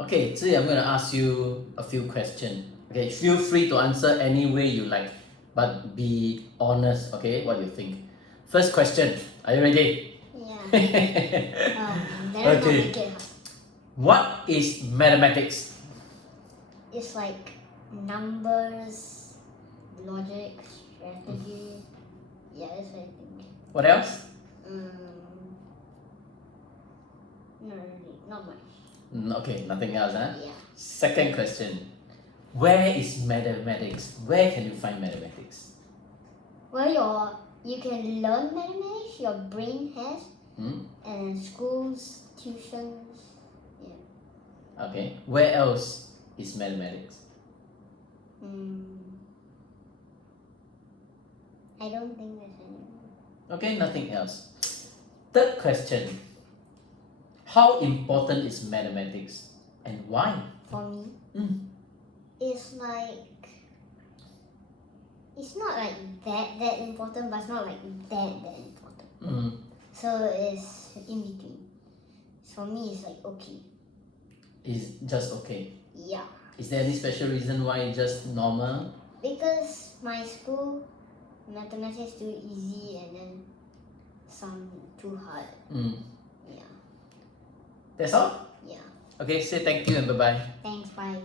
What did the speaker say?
Okay, today I'm going to ask you a few questions. Okay, feel free to answer any way you like, but be honest, okay, what you think. First question, are you ready? Yeah. Then Okay. make it hard. What is mathematics? It's like numbers, logic, strategy. Yeah, that's what I think. What else? No, really, not much. Okay, nothing else, huh? Yeah. Second question, where is mathematics? Where can you find mathematics? Well, you can learn mathematics. Your brain has, Hmm? and schools, tuitions. Yeah. Okay, where else is mathematics? I don't think there's any. Okay, nothing else. Third question, how important is mathematics and why? For me, it's like it's not like that important, but it's not like that important. So it's in between. For me, it's like okay. It's just okay. Yeah. Is there any special reason why it's just normal? Because my school mathematics too easy and then some too hard. Yeah. That's all? Yeah. Okay, say thank you and bye-bye. Thanks. Bye.